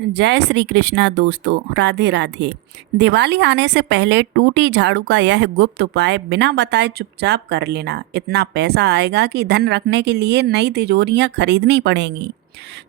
जय श्री कृष्णा दोस्तों, राधे राधे। दिवाली आने से पहले टूटी झाड़ू का यह गुप्त उपाय बिना बताए चुपचाप कर लेना। इतना पैसा आएगा कि धन रखने के लिए नई तिजोरियां खरीदनी पड़ेंगी।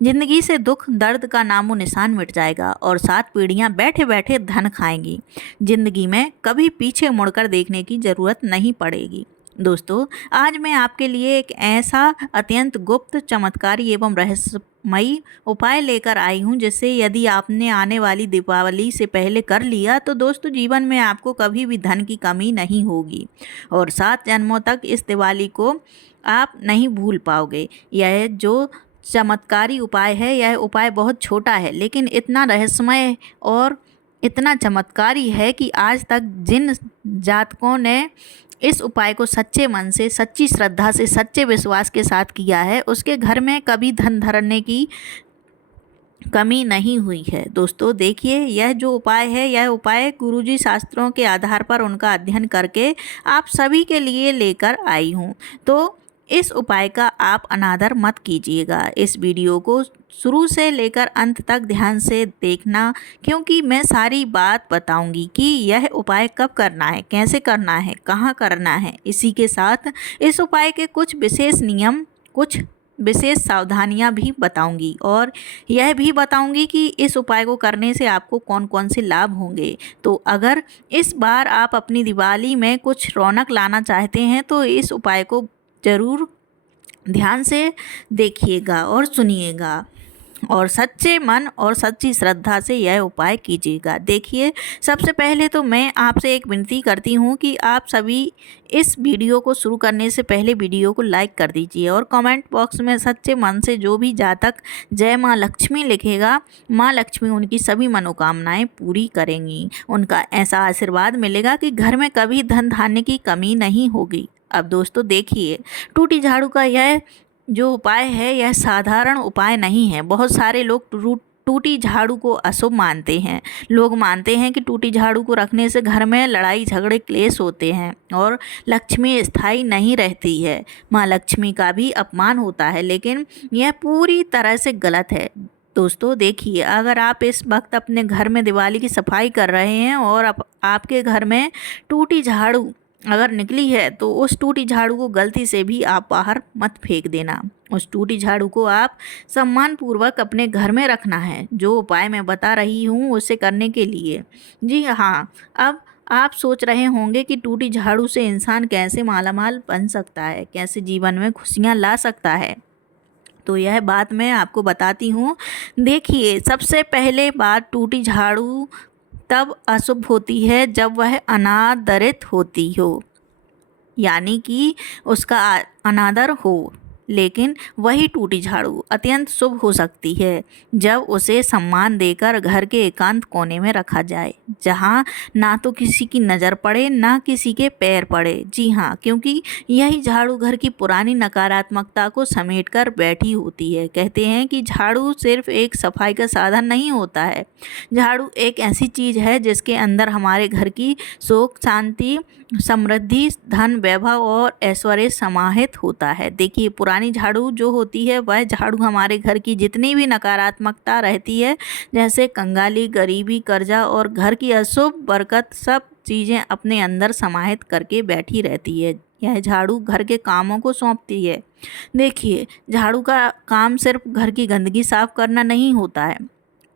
जिंदगी से दुख दर्द का नामो निशान मिट जाएगा और 7 पीढ़ियां बैठे बैठे धन खाएंगी। जिंदगी में कभी पीछे मुड़कर देखने की जरूरत नहीं पड़ेगी। दोस्तों, आज मैं आपके लिए एक ऐसा अत्यंत गुप्त, चमत्कारी एवं रहस्यमयी उपाय लेकर आई हूँ जिससे यदि आपने आने वाली दीपावली से पहले कर लिया तो दोस्तों जीवन में आपको कभी भी धन की कमी नहीं होगी और 7 जन्मों तक इस दिवाली को आप नहीं भूल पाओगे। यह जो चमत्कारी उपाय है, यह उपाय बहुत छोटा है लेकिन इतना रहस्यमय और इतना चमत्कारी है कि आज तक जिन जातकों ने इस उपाय को सच्चे मन से, सच्ची श्रद्धा से, सच्चे विश्वास के साथ किया है, उसके घर में कभी धन धरने की कमी नहीं हुई है। दोस्तों देखिए, यह जो उपाय है, यह उपाय गुरुजी शास्त्रों के आधार पर उनका अध्ययन करके आप सभी के लिए लेकर आई हूँ। तो इस उपाय का आप अनादर मत कीजिएगा। इस वीडियो को शुरू से लेकर अंत तक ध्यान से देखना, क्योंकि मैं सारी बात बताऊंगी कि यह उपाय कब करना है, कैसे करना है, कहाँ करना है। इसी के साथ इस उपाय के कुछ विशेष नियम, कुछ विशेष सावधानियां भी बताऊंगी और यह भी बताऊंगी कि इस उपाय को करने से आपको कौन कौन से लाभ होंगे। तो अगर इस बार आप अपनी दिवाली में कुछ रौनक लाना चाहते हैं तो इस उपाय को ज़रूर ध्यान से देखिएगा और सुनिएगा और सच्चे मन और सच्ची श्रद्धा से यह उपाय कीजिएगा। देखिए, सबसे पहले तो मैं आपसे एक विनती करती हूँ कि आप सभी इस वीडियो को शुरू करने से पहले वीडियो को लाइक कर दीजिए और कमेंट बॉक्स में सच्चे मन से जो भी जातक जय माँ लक्ष्मी लिखेगा, माँ लक्ष्मी उनकी सभी मनोकामनाएं पूरी करेंगी। उनका ऐसा आशीर्वाद मिलेगा कि घर में कभी धन धान्य की कमी नहीं होगी। अब दोस्तों देखिए, टूटी झाड़ू का यह जो उपाय है, यह साधारण उपाय नहीं है। बहुत सारे लोग टूटी झाड़ू को अशुभ मानते हैं। लोग मानते हैं कि टूटी झाड़ू को रखने से घर में लड़ाई झगड़े क्लेश होते हैं और लक्ष्मी स्थायी नहीं रहती है, माँ लक्ष्मी का भी अपमान होता है। लेकिन यह पूरी तरह से गलत है। दोस्तों देखिए, अगर आप इस वक्त अपने घर में दिवाली की सफाई कर रहे हैं और आपके घर में टूटी झाड़ू अगर निकली है तो उस टूटी झाड़ू को गलती से भी आप बाहर मत फेंक देना। उस टूटी झाड़ू को आप सम्मानपूर्वक अपने घर में रखना है। जो उपाय मैं बता रही हूँ उसे करने के लिए, जी हाँ, अब आप सोच रहे होंगे कि टूटी झाड़ू से इंसान कैसे मालामाल बन सकता है, कैसे जीवन में खुशियाँ ला सकता है। तो यह बात मैं आपको बताती हूँ। देखिए, सबसे पहले बात, टूटी झाड़ू तब अशुभ होती है जब वह अनादरित होती हो, यानी कि उसका अनादर हो। लेकिन वही टूटी झाड़ू अत्यंत शुभ हो सकती है जब उसे सम्मान देकर घर के एकांत कोने में रखा जाए, जहाँ ना तो किसी की नज़र पड़े ना किसी के पैर पड़े। जी हाँ, क्योंकि यही झाड़ू घर की पुरानी नकारात्मकता को समेटकर बैठी होती है। कहते हैं कि झाड़ू सिर्फ एक सफाई का साधन नहीं होता है। झाड़ू एक ऐसी चीज़ है जिसके अंदर हमारे घर की सुख, शांति, समृद्धि, धन, वैभव और ऐश्वर्य समाहित होता है। देखिए, पुरानी झाड़ू जो होती है, वह झाड़ू हमारे घर की जितनी भी नकारात्मकता रहती है, जैसे कंगाली, गरीबी, कर्जा और घर की अशुभ बरकत, सब चीज़ें अपने अंदर समाहित करके बैठी रहती है। यह झाड़ू घर के कामों को सौंपती है। देखिए, झाड़ू का काम सिर्फ घर की गंदगी साफ करना नहीं होता है।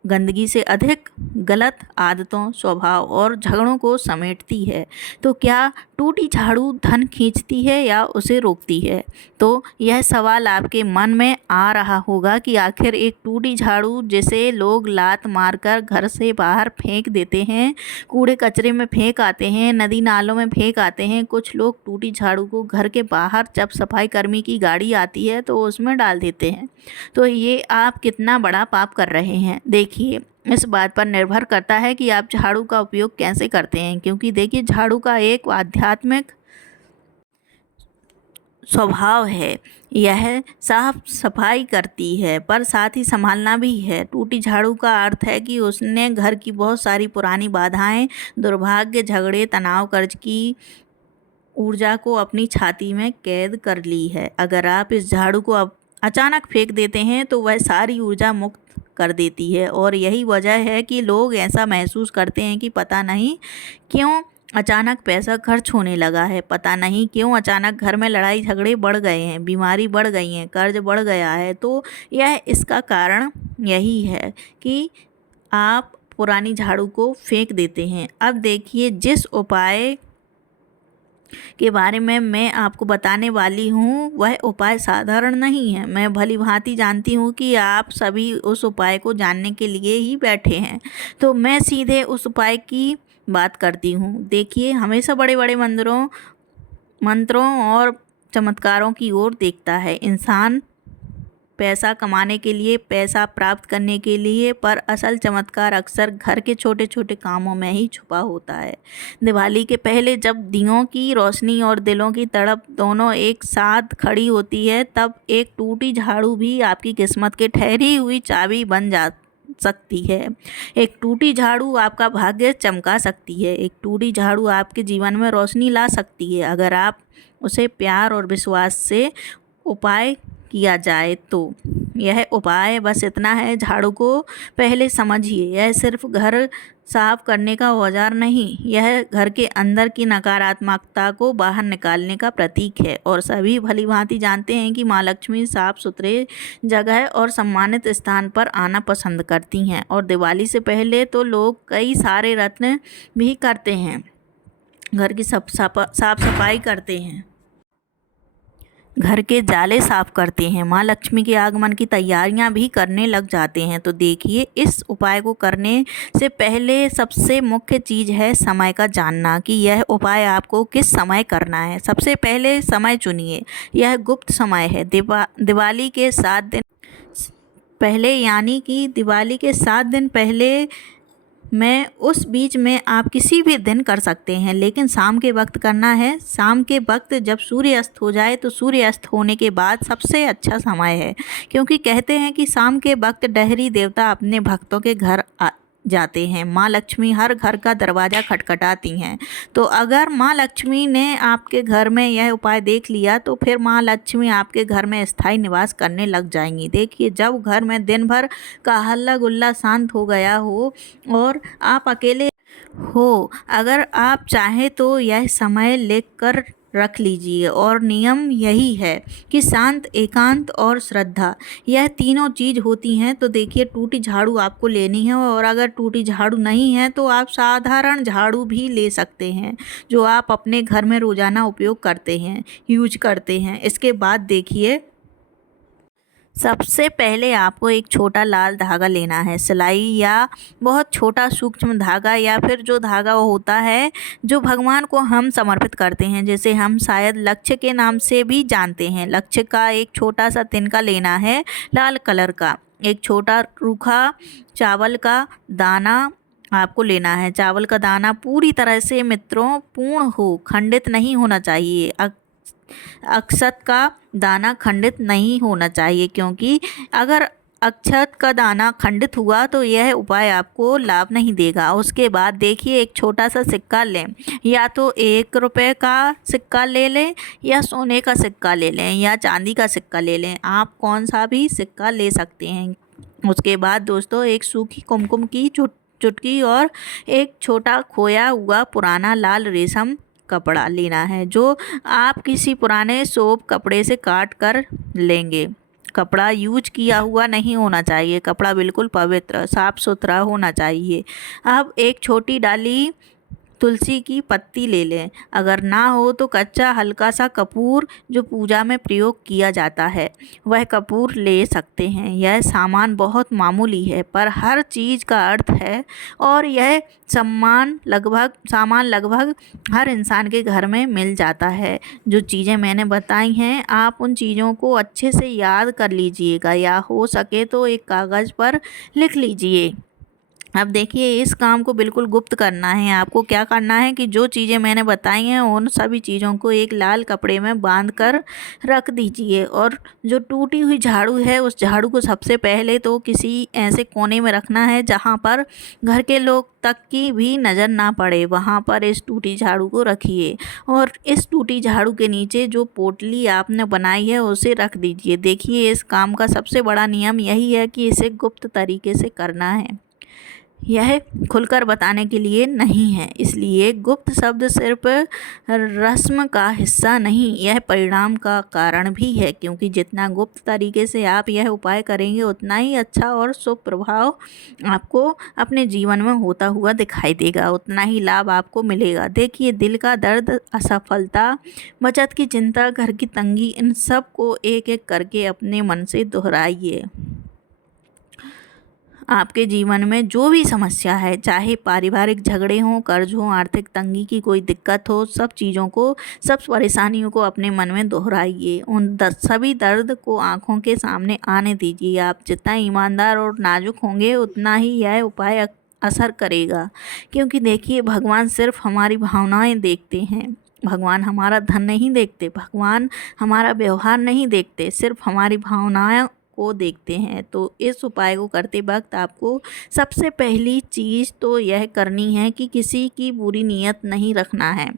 गंदगी से अधिक गलत आदतों, स्वभाव और झगड़ों को समेटती है। तो क्या टूटी झाड़ू धन खींचती है या उसे रोकती है? तो यह सवाल आपके मन में आ रहा होगा कि आखिर एक टूटी झाड़ू जिसे लोग लात मारकर घर से बाहर फेंक देते हैं, कूड़े कचरे में फेंक आते हैं, नदी नालों में फेंक आते हैं, कुछ लोग टूटी झाड़ू को घर के बाहर जब सफाई कर्मी की गाड़ी आती है तो उसमें डाल देते हैं। तो ये आप कितना बड़ा पाप कर रहे हैं। देखिए, इस बात पर निर्भर करता है कि आप झाड़ू का उपयोग कैसे करते हैं, क्योंकि देखिए, झाड़ू का एक आध्यात्मिक स्वभाव है। यह साफ सफाई करती है पर साथ ही संभालना भी है। टूटी झाड़ू का अर्थ है कि उसने घर की बहुत सारी पुरानी बाधाएं, दुर्भाग्य, झगड़े, तनाव, कर्ज की ऊर्जा को अपनी छाती में कैद कर ली है। अगर आप इस झाड़ू को अचानक फेंक देते हैं तो वह सारी ऊर्जा मुक्त कर देती है। और यही वजह है कि लोग ऐसा महसूस करते हैं कि पता नहीं क्यों अचानक पैसा खर्च होने लगा है, पता नहीं क्यों अचानक घर में लड़ाई झगड़े बढ़ गए हैं, बीमारी बढ़ गई हैं, कर्ज बढ़ गया है। तो यह इसका कारण यही है कि आप पुरानी झाड़ू को फेंक देते हैं। अब देखिए, जिस उपाय के बारे में मैं आपको बताने वाली हूँ वह उपाय साधारण नहीं है। मैं भली भांति जानती हूँ कि आप सभी उस उपाय को जानने के लिए ही बैठे हैं, तो मैं सीधे उस उपाय की बात करती हूँ। देखिए, हमेशा बड़े बड़े मंत्रों और चमत्कारों की ओर देखता है इंसान, पैसा कमाने के लिए, पैसा प्राप्त करने के लिए, पर असल चमत्कार अक्सर घर के छोटे छोटे कामों में ही छुपा होता है। दिवाली के पहले जब दियों की रोशनी और दिलों की तड़प दोनों एक साथ खड़ी होती है, तब एक टूटी झाड़ू भी आपकी किस्मत की ठहरी हुई चाबी बन जा सकती है। एक टूटी झाड़ू आपका भाग्य चमका सकती है। एक टूटी झाड़ू आपके जीवन में रोशनी ला सकती है, अगर आप उसे प्यार और विश्वास से उपाय किया जाए तो। यह उपाय बस इतना है, झाड़ू को पहले समझिए। यह सिर्फ घर साफ करने का औजार नहीं, यह घर के अंदर की नकारात्मकता को बाहर निकालने का प्रतीक है। और सभी भली भांति जानते हैं कि माँ लक्ष्मी साफ सुथरे जगह और सम्मानित स्थान पर आना पसंद करती हैं। और दिवाली से पहले तो लोग कई सारे रत्न भी करते हैं, घर की साफ सफाई करते हैं, घर के जाले साफ करते हैं, माँ लक्ष्मी के आगमन की तैयारियां भी करने लग जाते हैं। तो देखिए, इस उपाय को करने से पहले सबसे मुख्य चीज़ है समय का जानना कि यह उपाय आपको किस समय करना है। सबसे पहले समय चुनिए। यह गुप्त समय है। दिवाली के 7 दिन पहले, यानी कि दिवाली के 7 दिन पहले में, उस बीच में आप किसी भी दिन कर सकते हैं, लेकिन शाम के वक्त करना है। शाम के वक्त जब सूर्य अस्त हो जाए, तो सूर्य अस्त होने के बाद सबसे अच्छा समय है, क्योंकि कहते हैं कि शाम के वक्त डहरी देवता अपने भक्तों के घर जाते हैं। माँ लक्ष्मी हर घर का दरवाज़ा खटखटाती हैं। तो अगर माँ लक्ष्मी ने आपके घर में यह उपाय देख लिया, तो फिर माँ लक्ष्मी आपके घर में स्थायी निवास करने लग जाएंगी। देखिए, जब घर में दिन भर का हल्ला गुल्ला शांत हो गया हो और आप अकेले हो, अगर आप चाहें तो यह समय लिख कर रख लीजिए। और नियम यही है कि शांत, एकांत और श्रद्धा, यह तीनों चीज़ होती हैं। तो देखिए, टूटी झाड़ू आपको लेनी है, और अगर टूटी झाड़ू नहीं है तो आप साधारण झाड़ू भी ले सकते हैं, जो आप अपने घर में रोज़ाना उपयोग करते हैं, यूज करते हैं। इसके बाद देखिए, सबसे पहले आपको एक छोटा लाल धागा लेना है, सिलाई या बहुत छोटा सूक्ष्म धागा, या फिर जो धागा वो होता है जो भगवान को हम समर्पित करते हैं, जैसे हम शायद लक्ष्य के नाम से भी जानते हैं। लक्ष्य का एक छोटा सा तिनका लेना है, लाल कलर का। एक छोटा रूखा चावल का दाना आपको लेना है। चावल का दाना पूरी तरह से मित्रों पूर्ण हो, खंडित नहीं होना चाहिए। अक्षत का दाना खंडित नहीं होना चाहिए, क्योंकि अगर अक्षत का दाना खंडित हुआ तो यह उपाय आपको लाभ नहीं देगा। उसके बाद देखिए, एक छोटा सा सिक्का लें, या तो 1 रुपये का सिक्का ले लें, या सोने का सिक्का ले लें, या चांदी का सिक्का ले लें। आप कौन सा भी सिक्का ले सकते हैं। उसके बाद दोस्तों, एक सूखी कुमकुम की चुटकी और एक छोटा खोया हुआ पुराना लाल रेशम कपड़ा लेना है, जो आप किसी पुराने सोप कपड़े से काट कर लेंगे। कपड़ा यूज किया हुआ नहीं होना चाहिए, कपड़ा बिल्कुल पवित्र साफ सुथरा होना चाहिए। अब एक छोटी डाली तुलसी की पत्ती ले लें, अगर ना हो तो कच्चा हल्का सा कपूर जो पूजा में प्रयोग किया जाता है, वह कपूर ले सकते हैं। यह सामान बहुत मामूली है, पर हर चीज़ का अर्थ है, और यह सामान लगभग हर इंसान के घर में मिल जाता है। जो चीज़ें मैंने बताई हैं, आप उन चीज़ों को अच्छे से याद कर लीजिएगा, या हो सके तो एक कागज़ पर लिख लीजिए। अब देखिए इस काम को बिल्कुल गुप्त करना है। आपको क्या करना है कि जो चीज़ें मैंने बताई हैं उन सभी चीज़ों को एक लाल कपड़े में बांध कर रख दीजिए, और जो टूटी हुई झाड़ू है उस झाड़ू को सबसे पहले तो किसी ऐसे कोने में रखना है जहाँ पर घर के लोग तक की भी नज़र ना पड़े। वहाँ पर इस टूटी झाड़ू को रखिए और इस टूटी झाड़ू के नीचे जो पोटली आपने बनाई है उसे रख दीजिए। देखिए इस काम का सबसे बड़ा नियम यही है कि इसे गुप्त तरीके से करना है, यह खुलकर बताने के लिए नहीं है। इसलिए गुप्त शब्द सिर्फ रस्म का हिस्सा नहीं, यह परिणाम का कारण भी है, क्योंकि जितना गुप्त तरीके से आप यह उपाय करेंगे उतना ही अच्छा और शुभ प्रभाव आपको अपने जीवन में होता हुआ दिखाई देगा, उतना ही लाभ आपको मिलेगा। देखिए दिल का दर्द, असफलता, बचत की चिंता, घर की तंगी, इन सब को एक एक करके अपने मन से दोहराइए। आपके जीवन में जो भी समस्या है, चाहे पारिवारिक झगड़े हों, कर्ज हो, आर्थिक तंगी की कोई दिक्कत हो, सब चीज़ों को, सब परेशानियों को अपने मन में दोहराइए। उन सभी दर्द को आंखों के सामने आने दीजिए। आप जितना ईमानदार और नाजुक होंगे उतना ही यह उपाय असर करेगा, क्योंकि देखिए भगवान सिर्फ हमारी भावनाएं देखते हैं। भगवान हमारा धन नहीं देखते, भगवान हमारा व्यवहार नहीं देखते, सिर्फ हमारी भावनाएं को देखते हैं। तो इस उपाय को करते वक्त आपको सबसे पहली चीज़ तो यह करनी है कि किसी की बुरी नीयत नहीं रखना है,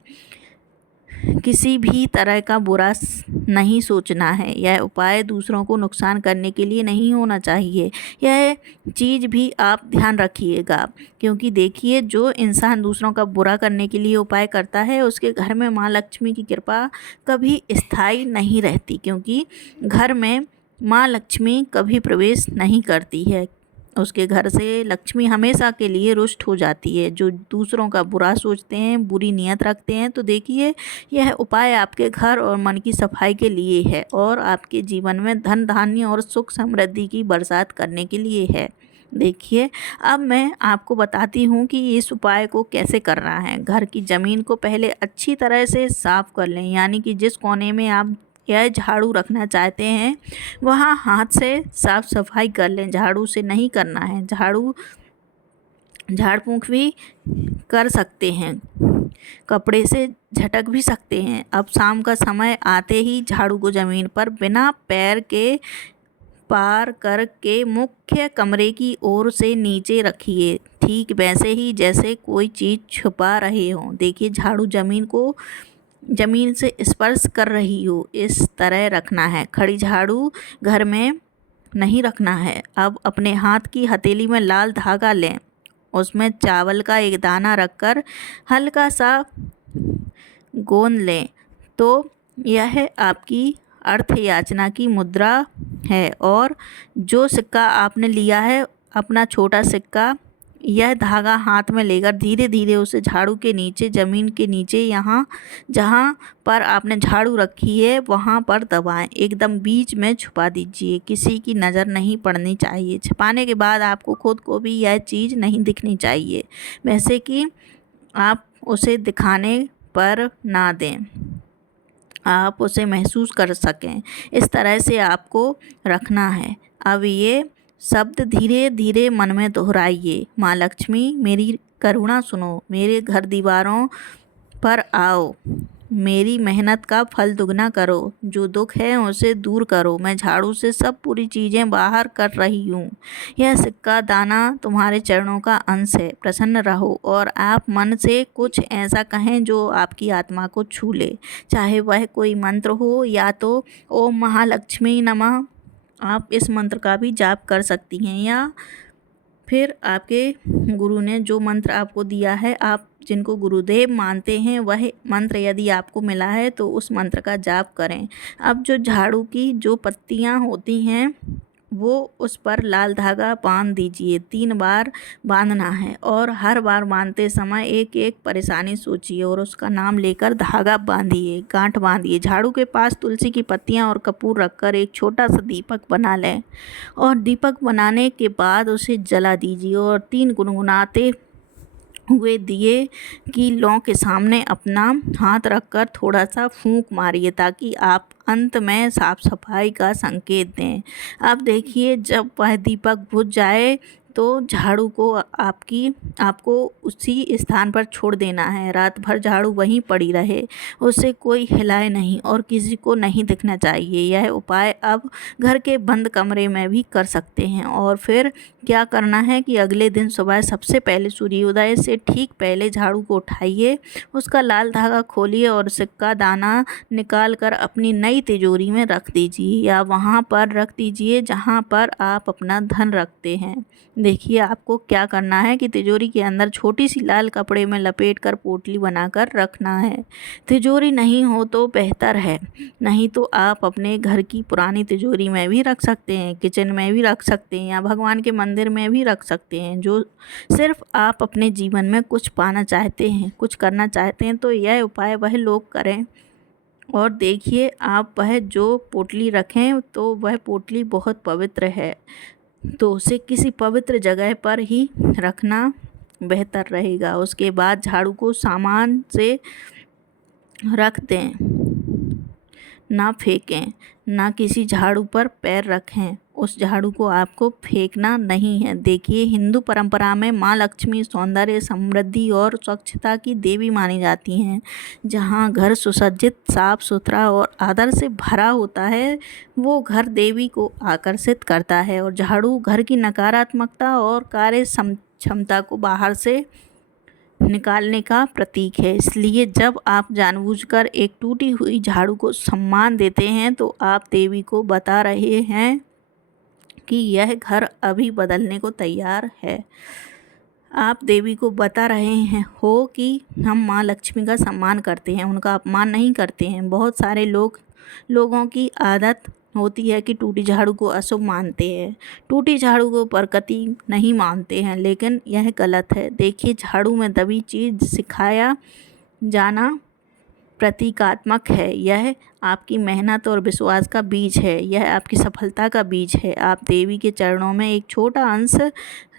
किसी भी तरह का बुरा नहीं सोचना है। यह उपाय दूसरों को नुकसान करने के लिए नहीं होना चाहिए, यह चीज़ भी आप ध्यान रखिएगा, क्योंकि देखिए जो इंसान दूसरों का बुरा करने के लिए उपाय करता है उसके घर में माँ लक्ष्मी की कृपा कभी स्थायी नहीं रहती, क्योंकि घर में माँ लक्ष्मी कभी प्रवेश नहीं करती है। उसके घर से लक्ष्मी हमेशा के लिए रुष्ट हो जाती है। जो दूसरों का बुरा सोचते हैं, बुरी नीयत रखते हैं, तो देखिए यह उपाय आपके घर और मन की सफाई के लिए है और आपके जीवन में धन धान्य और सुख समृद्धि की बरसात करने के लिए है। देखिए अब मैं आपको बताती हूँ कि इस उपाय को कैसे करना है। घर की ज़मीन को पहले अच्छी तरह से साफ़ कर लें, यानी कि जिस कोने में आप यह झाड़ू रखना चाहते हैं वहाँ हाथ से साफ सफाई कर लें। झाड़ू से नहीं करना है, झाड़ फूँक भी कर सकते हैं, कपड़े से झटक भी सकते हैं। अब शाम का समय आते ही झाड़ू को ज़मीन पर बिना पैर के पार करके मुख्य कमरे की ओर से नीचे रखिए, ठीक वैसे ही जैसे कोई चीज़ छुपा रहे हों। देखिए झाड़ू ज़मीन से स्पर्श कर रही हो, इस तरह रखना है। खड़ी झाड़ू घर में नहीं रखना है। अब अपने हाथ की हथेली में लाल धागा लें, उसमें चावल का एक दाना रखकर हल्का सा गोंद लें, तो यह आपकी अर्थ याचना की मुद्रा है। और जो सिक्का आपने लिया है, अपना छोटा सिक्का, यह धागा हाथ में लेकर धीरे धीरे उसे झाड़ू के नीचे, ज़मीन के नीचे, यहाँ जहाँ पर आपने झाड़ू रखी है वहाँ पर दबाएं, एकदम बीच में छुपा दीजिए। किसी की नज़र नहीं पड़नी चाहिए। छुपाने के बाद आपको खुद को भी यह चीज़ नहीं दिखनी चाहिए, वैसे कि आप उसे दिखाने पर ना दें, आप उसे महसूस कर सकें। इस तरह से आपको रखना है। अब ये शब्द धीरे धीरे मन में दोहराइए। माँ लक्ष्मी मेरी करुणा सुनो, मेरे घर दीवारों पर आओ, मेरी मेहनत का फल दुगना करो, जो दुख है उसे दूर करो। मैं झाड़ू से सब पूरी चीज़ें बाहर कर रही हूँ। यह सिक्का दाना तुम्हारे चरणों का अंश है। प्रसन्न रहो और आप मन से कुछ ऐसा कहें जो आपकी आत्मा को छू ले, चाहे वह कोई मंत्र हो या तो ओम महालक्ष्मी नमः। आप इस मंत्र का भी जाप कर सकती हैं, या फिर आपके गुरु ने जो मंत्र आपको दिया है, आप जिनको गुरुदेव मानते हैं, वह मंत्र यदि आपको मिला है तो उस मंत्र का जाप करें। अब जो झाड़ू की जो पत्तियां होती हैं वो उस पर लाल धागा बांध दीजिए। 3 बार बांधना है और हर बार बांधते समय एक एक परेशानी सोचिए और उसका नाम लेकर धागा बांधिए, गांठ बांधिए। झाड़ू के पास तुलसी की पत्तियां और कपूर रखकर एक छोटा सा दीपक बना लें और दीपक बनाने के बाद उसे जला दीजिए और 3 गुनगुनाते हुए दिए की लौ के सामने अपना हाथ रखकर थोड़ा सा फूंक मारिए, ताकि आप अंत में साफ सफाई का संकेत दें। अब देखिए जब वह दीपक बुझ जाए तो झाड़ू को आपको उसी स्थान पर छोड़ देना है। रात भर झाड़ू वहीं पड़ी रहे, उसे कोई हिलाए नहीं और किसी को नहीं दिखना चाहिए। यह उपाय अब घर के बंद कमरे में भी कर सकते हैं। और फिर क्या करना है कि अगले दिन सुबह सबसे पहले सूर्योदय से ठीक पहले झाड़ू को उठाइए, उसका लाल धागा खोलिए और सिक्का दाना निकाल कर अपनी नई तिजोरी में रख दीजिए या वहाँ पर रख दीजिए जहाँ पर आप अपना धन रखते हैं। देखिए आपको क्या करना है कि तिजोरी के अंदर छोटी सी लाल कपड़े में लपेट कर पोटली बनाकर रखना है। तिजोरी नहीं हो तो बेहतर है, नहीं तो आप अपने घर की पुरानी तिजोरी में भी रख सकते हैं, किचन में भी रख सकते हैं या भगवान के मंदिर में भी रख सकते हैं। जो सिर्फ आप अपने जीवन में कुछ पाना चाहते हैं, कुछ करना चाहते हैं, तो यह उपाय वह लोग करें। और देखिए आप वह जो पोटली रखें तो वह पोटली बहुत पवित्र है, तो उसे किसी पवित्र जगह पर ही रखना बेहतर रहेगा। उसके बाद झाड़ू को सामान से रख दें, ना फेंकें, ना किसी झाड़ू पर पैर रखें। उस झाड़ू को आपको फेंकना नहीं है। देखिए हिंदू परंपरा में माँ लक्ष्मी सौंदर्य, समृद्धि और स्वच्छता की देवी मानी जाती हैं। जहाँ घर सुसज्जित, साफ सुथरा और आदर से भरा होता है, वो घर देवी को आकर्षित करता है और झाड़ू घर की नकारात्मकता और कार्य क्षमता को बाहर से निकालने का प्रतीक है। इसलिए जब आप जानबूझकर एक टूटी हुई झाड़ू को सम्मान देते हैं तो आप देवी को बता रहे हैं कि यह घर अभी बदलने को तैयार है। आप देवी को बता रहे हैं कि हम माँ लक्ष्मी का सम्मान करते हैं, उनका अपमान नहीं करते हैं। बहुत सारे लोगों की आदत होती है कि टूटी झाड़ू को अशुभ मानते हैं, टूटी झाड़ू को बरकती नहीं मानते हैं, लेकिन यह गलत है। देखिए झाड़ू में दबी चीज़ सिखाया जाना प्रतीकात्मक है। यह आपकी मेहनत और विश्वास का बीज है, यह आपकी सफलता का बीज है। आप देवी के चरणों में एक छोटा अंश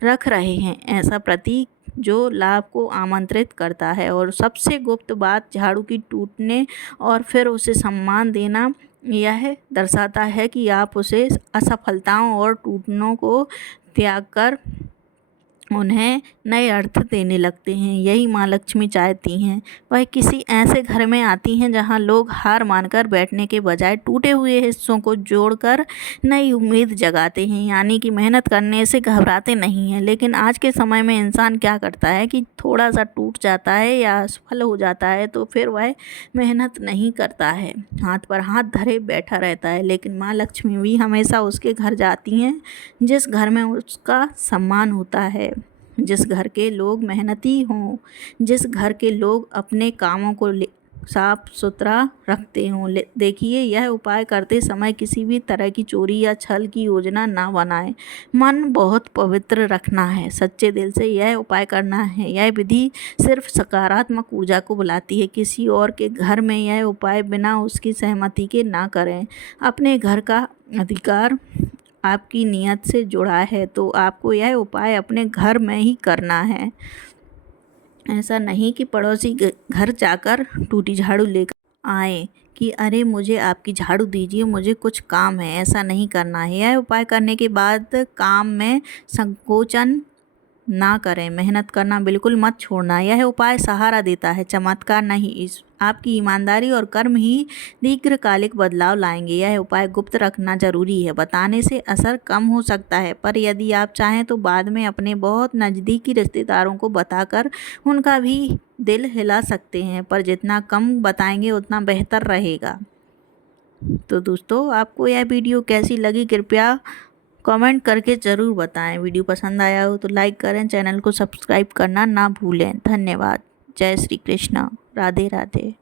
रख रहे हैं, ऐसा प्रतीक जो लाभ को आमंत्रित करता है। और सबसे गुप्त बात, झाड़ू की टूटने और फिर उसे सम्मान देना यह दर्शाता है कि आप उसे असफलताओं और टूटनों को त्याग कर उन्हें नए अर्थ देने लगते हैं। यही माँ लक्ष्मी चाहती हैं। वह किसी ऐसे घर में आती हैं जहाँ लोग हार मानकर बैठने के बजाय टूटे हुए हिस्सों को जोड़कर नई उम्मीद जगाते हैं, यानी कि मेहनत करने से घबराते नहीं हैं। लेकिन आज के समय में इंसान क्या करता है कि थोड़ा सा टूट जाता है या असफल हो जाता है तो फिर वह मेहनत नहीं करता है, हाथ पर हाथ धरे बैठा रहता है। लेकिन माँ लक्ष्मी भी हमेशा उसके घर जाती हैं जिस घर में उसका सम्मान होता है, जिस घर के लोग मेहनती हों, जिस घर के लोग अपने कामों को साफ सुथरा रखते हों। देखिए यह उपाय करते समय किसी भी तरह की चोरी या छल की योजना ना बनाएं। मन बहुत पवित्र रखना है, सच्चे दिल से यह उपाय करना है। यह विधि सिर्फ सकारात्मक ऊर्जा को बुलाती है। किसी और के घर में यह उपाय बिना उसकी सहमति के ना करें। अपने घर का अधिकार आपकी नियत से जुड़ा है, तो आपको यह उपाय अपने घर में ही करना है। ऐसा नहीं कि पड़ोसी घर जाकर टूटी झाड़ू लेकर आए कि अरे मुझे आपकी झाड़ू दीजिए, मुझे कुछ काम है। ऐसा नहीं करना है। यह उपाय करने के बाद काम में संकोचन ना करें, मेहनत करना बिल्कुल मत छोड़ना। यह उपाय सहारा देता है, चमत्कार नहीं। इस आपकी ईमानदारी और कर्म ही दीर्घकालिक बदलाव लाएंगे। यह उपाय गुप्त रखना जरूरी है, बताने से असर कम हो सकता है, पर यदि आप चाहें तो बाद में अपने बहुत नज़दीकी रिश्तेदारों को बताकर उनका भी दिल हिला सकते हैं, पर जितना कम बताएंगे उतना बेहतर रहेगा। तो दोस्तों आपको यह वीडियो कैसी लगी कृपया कमेंट करके ज़रूर बताएं। वीडियो पसंद आया हो तो लाइक करें, चैनल को सब्सक्राइब करना ना भूलें। धन्यवाद। जय श्री कृष्ण। राधे राधे।